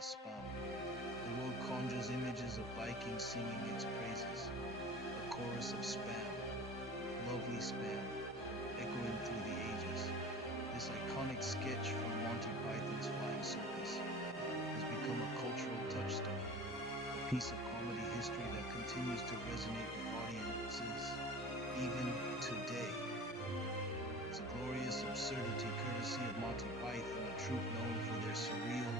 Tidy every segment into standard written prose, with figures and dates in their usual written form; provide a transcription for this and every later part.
spam. The word conjures images of Vikings singing its praises, a chorus of spam, lovely spam, echoing through the ages. This iconic sketch from Monty Python's Flying Circus has become a cultural touchstone, a piece of comedy history that continues to resonate with audiences even today. It's a glorious absurdity courtesy of Monty Python, a troupe known for their surreal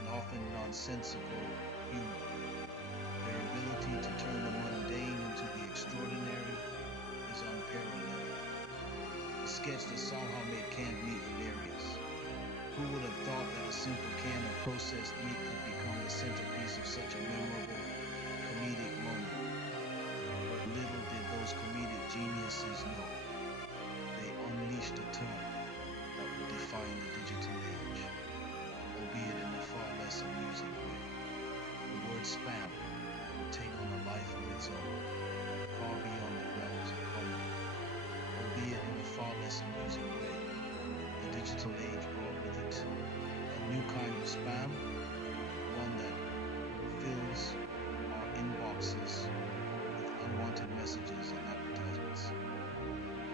and often nonsensical humor. Their ability to turn the mundane into the extraordinary is unparalleled. The sketch that somehow made canned meat hilarious. Who would have thought that a simple can of processed meat could become the centerpiece of such a memorable comedic moment? But little did those comedic geniuses know. They unleashed a term that would define the digital age, albeit in a far less amusing way. The word spam will take on a life of its own, far beyond the realms of comedy, albeit in a far less amusing way. The digital age brought with it a new kind of spam, one that fills our inboxes with unwanted messages and advertisements.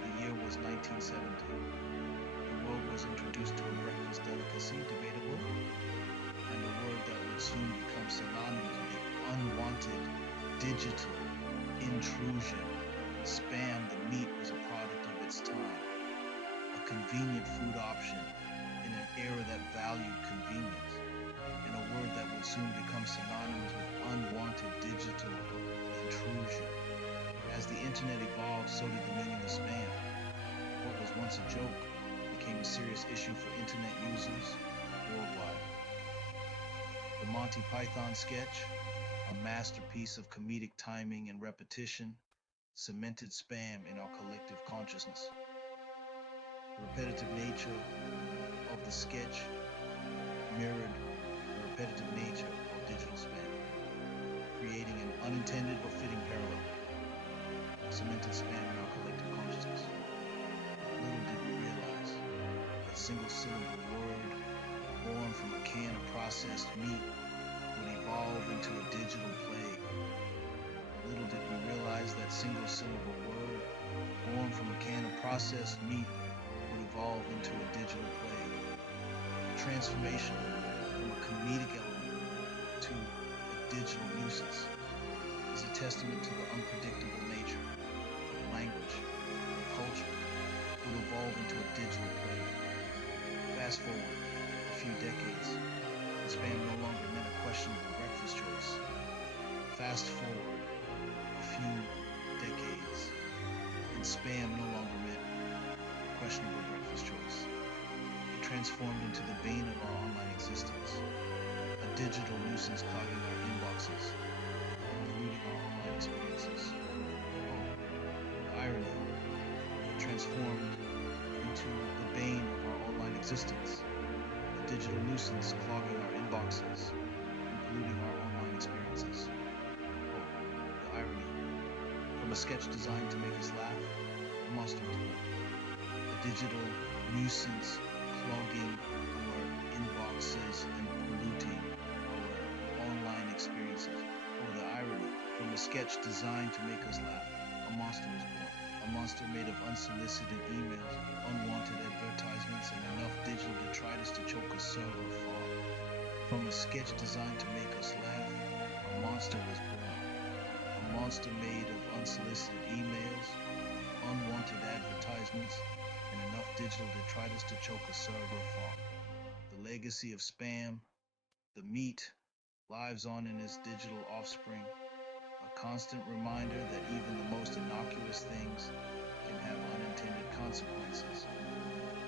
The year was 1970. The world was introduced to a breakfast delicacy, debatable, and a word that would soon become synonymous with the unwanted digital intrusion. Spam, the meat, was a product of its time, a convenient food option in an era that valued convenience, and a word that would soon become synonymous with unwanted digital intrusion. As the internet evolved, so did the meaning of spam. What was once a joke became a serious issue for internet users worldwide. The Monty Python sketch, a masterpiece of comedic timing and repetition, cemented spam in our collective consciousness. The repetitive nature of the sketch mirrored the repetitive nature of digital spam, creating an unintended but fitting parallel. Cemented spam in our collective consciousness. Little did we realize that single-syllable word born from a can of processed meat would evolve into a digital plague. Little did we realize that single-syllable word born from a can of processed meat would evolve into a digital plague. The transformation from a comedic element to a digital nuisance is a testament to the unpredictable nature of language and culture would evolve into a digital plague. Fast forward a few decades, and spam no longer meant a questionable breakfast choice. Fast forward a few decades, and spam no longer meant a questionable breakfast choice. It transformed into the bane of our online existence, a digital nuisance clogging our inboxes and polluting our online experiences. Oh, the irony. It transformed into the bane of our online existence, a digital nuisance clogging our inboxes and polluting our online experiences. Oh, the irony. From a sketch designed to make us laugh, a monster was born. A digital nuisance clogging our inboxes and polluting our online experiences. Oh, the irony. From a sketch designed to make us laugh, a monster was born. A monster made of unsolicited emails, unwanted advertisements, and enough digital detritus to choke a server far. From a sketch designed to make us laugh, a monster was born. A monster made of unsolicited emails, unwanted advertisements, and enough digital detritus to choke a server far. The legacy of spam, the meat, lives on in its digital offspring, a constant reminder that even the most innocuous things can have unintended consequences.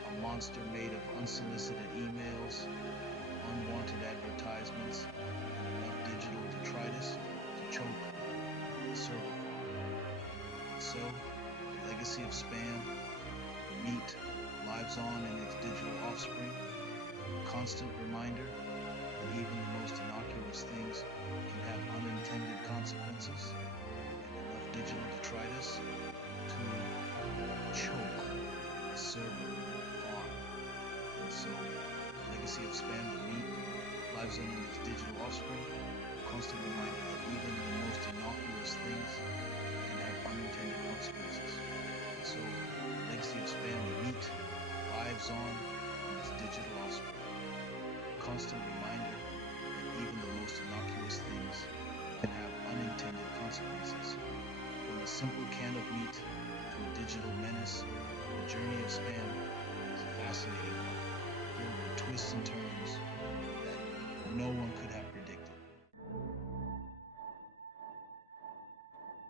A monster made of unsolicited emails, unwanted advertisements, and enough digital detritus to choke the server farm. And so, the legacy of spam, the meat, lives on in its digital offspring, a constant reminder that even the most innocuous things can have unintended consequences, and enough digital detritus to choke the server farm. And so, the legacy of spam, the meat, lives on its digital offspring, a constant reminder that even the most innocuous things can have unintended consequences. And so, the legacy of spam, the meat, lives on in its digital offspring. A constant reminder that even the most innocuous things can have unintended consequences. From a simple can of meat to a digital menace, the journey of spam is a fascinating one, filled with twists and turns that no one could have predicted.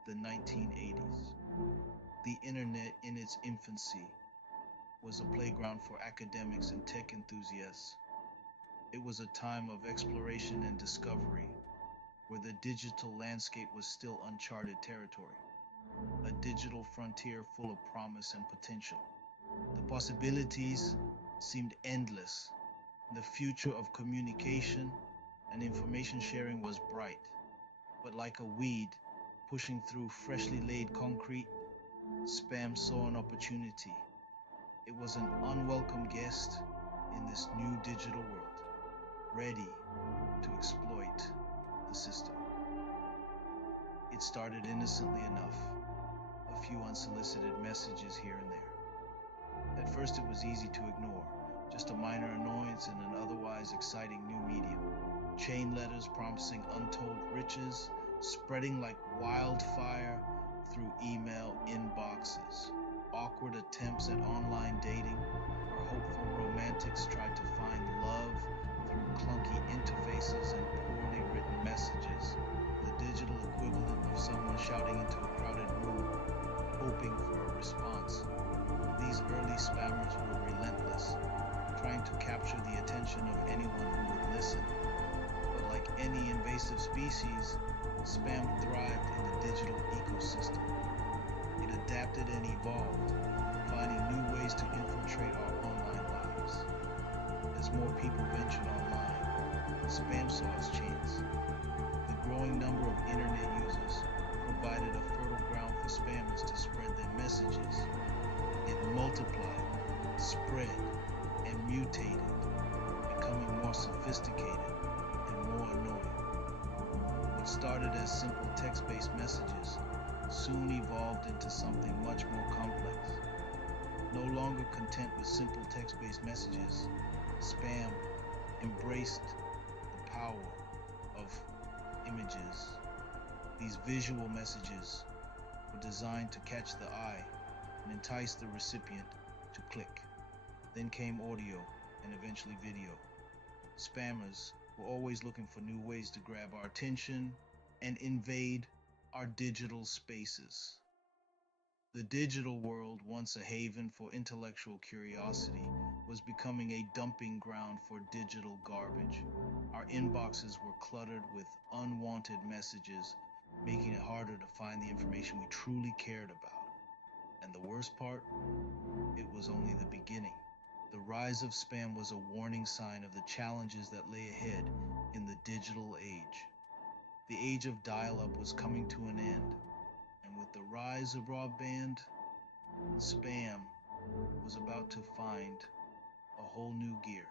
The 1980s. The internet in its infancy was a playground for academics and tech enthusiasts. It was a time of exploration and discovery, where the digital landscape was still uncharted territory, a digital frontier full of promise and potential. The possibilities seemed endless. The future of communication and information sharing was bright, but like a weed pushing through freshly laid concrete, spam saw an opportunity. It was an unwelcome guest in this new digital world, ready to exploit the system. It started innocently enough, a few unsolicited messages here and there. At first it was easy to ignore, just a minor annoyance in an otherwise exciting new medium. Chain letters promising untold riches, spreading like wildfire through email inboxes. Awkward attempts at online dating, where hopeful romantics tried to find love through clunky interfaces and poorly written messages. The digital equivalent of someone shouting into a crowded room, hoping for a response. These early spammers were relentless, trying to capture the attention of anyone who would listen. But like any invasive species, spam thrived in the digital ecosystem. It adapted and evolved, finding new ways to infiltrate our online lives. As more people ventured online, spam saw its chance. The growing number of internet users provided a fertile ground for spammers to spread their messages. It multiplied, spread, and mutated, becoming more sophisticated and more annoying. What started as simple text-based messages soon evolved into something much more complex. No longer content with simple text-based messages, spam embraced the power of images. These visual messages were designed to catch the eye and entice the recipient to click. Then came audio and eventually video. Spammers were always looking for new ways to grab our attention and invade our digital spaces. The digital world, once a haven for intellectual curiosity, was becoming a dumping ground for digital garbage. Our inboxes were cluttered with unwanted messages, making it harder to find the information we truly cared about. And the worst part, it was only the beginning. The rise of spam was a warning sign of the challenges that lay ahead in the digital age. The age of dial-up was coming to an end, and with the rise of broadband, spam was about to find a whole new gear.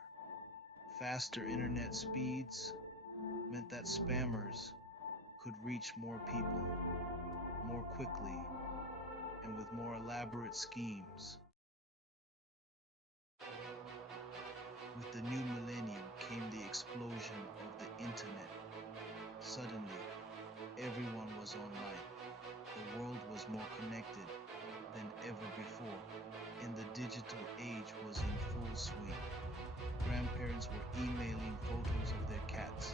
Faster internet speeds meant that spammers could reach more people more quickly and with more elaborate schemes. With the new millennium came the explosion of the internet. Suddenly, everyone was online. The world was more connected than ever before, and the digital age was in full swing. Grandparents were emailing photos of their cats,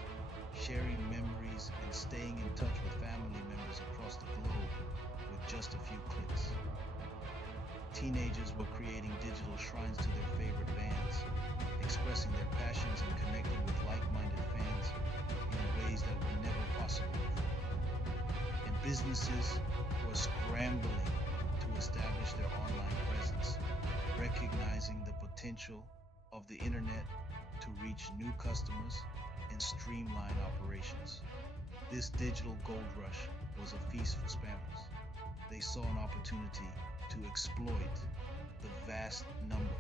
sharing memories, and staying in touch with family members across the globe with just a few clicks. Teenagers were creating digital shrines to their favorite bands, expressing their passions and connecting with like-minded fans in ways that were never possible before. And businesses were scrambling to establish their online presence, recognizing the potential of the internet to reach new customers and streamline operations. This digital gold rush was a feast for spammers. They saw an opportunity to exploit the vast number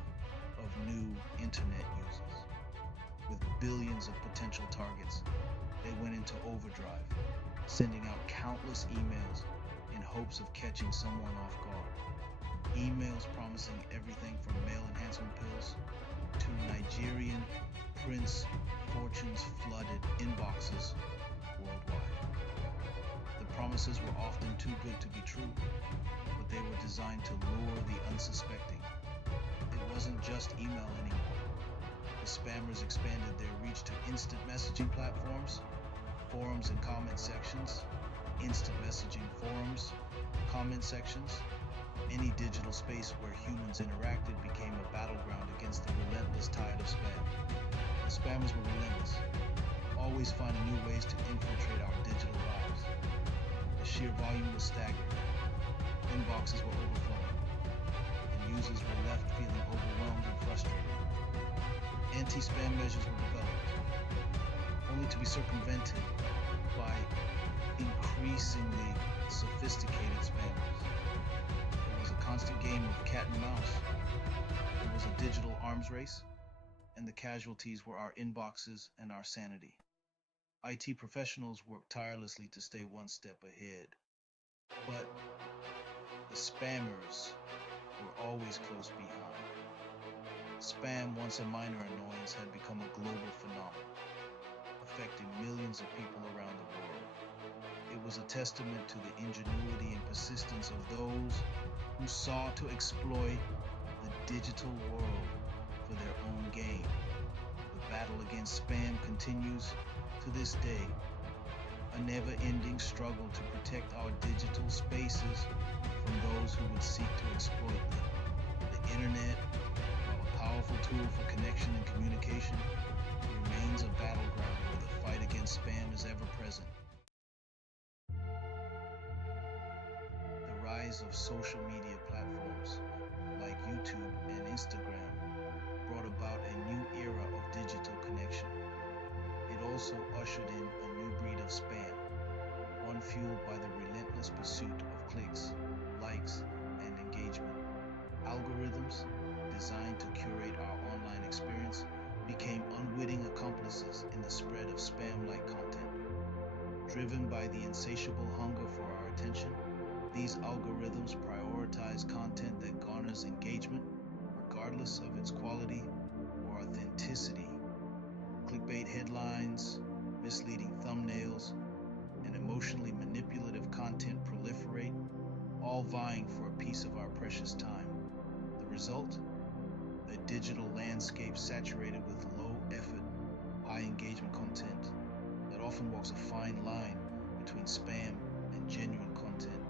of new internet users. With billions of potential targets, they went into overdrive, sending out countless emails in hopes of catching someone off guard. Emails promising everything from male enhancement pills to Nigerian prince fortunes flooded inboxes worldwide. The promises were often too good to be true, but they were designed to lure the unsuspecting. It wasn't just email anymore. The spammers expanded their reach to instant messaging platforms, forums and comment sections, instant messaging forums, comment sections. Any digital space where humans interacted became a battleground against the relentless tide of spam. The spammers were relentless, always finding new ways to infiltrate our digital lives. The sheer volume was staggering. Inboxes were overflowing, and users were left feeling overwhelmed and frustrated. Anti-spam measures were developed, only to be circumvented by increasingly sophisticated spammers. It was a constant game of cat and mouse. It was a digital arms race, and the casualties were our inboxes and our sanity. IT professionals worked tirelessly to stay one step ahead, but the spammers were always close behind. Spam, once a minor annoyance, had become a global phenomenon, affecting millions of people around the world. It was a testament to the ingenuity and persistence of those who sought to exploit the digital world for their own gain. The battle against spam continues to this day, a never-ending struggle to protect our digital spaces from those who would seek to exploit them. The internet, while a powerful tool for connection and communication, remains a battleground where the fight against spam is ever present. The rise of social media platforms like YouTube and Instagram brought about a new era of digital connection. It also ushered in a new breed of spam, one fueled by the relentless pursuit of clicks, likes, and engagement. Algorithms, designed to curate our online experience, became unwitting accomplices in the spread of spam-like content. Driven by the insatiable hunger for our attention, these algorithms prioritize content that garners engagement, regardless of its quality or authenticity. Clickbait headlines, misleading thumbnails, and emotionally manipulative content proliferate, all vying for a piece of our precious time. The result? A digital landscape saturated with low-effort, high-engagement content that often walks a fine line between spam and genuine content.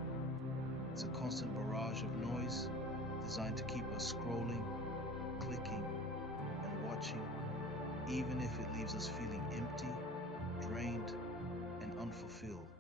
It's a constant barrage of noise designed to keep us scrolling, clicking, and watching, even if it leaves us feeling empty, drained, and unfulfilled.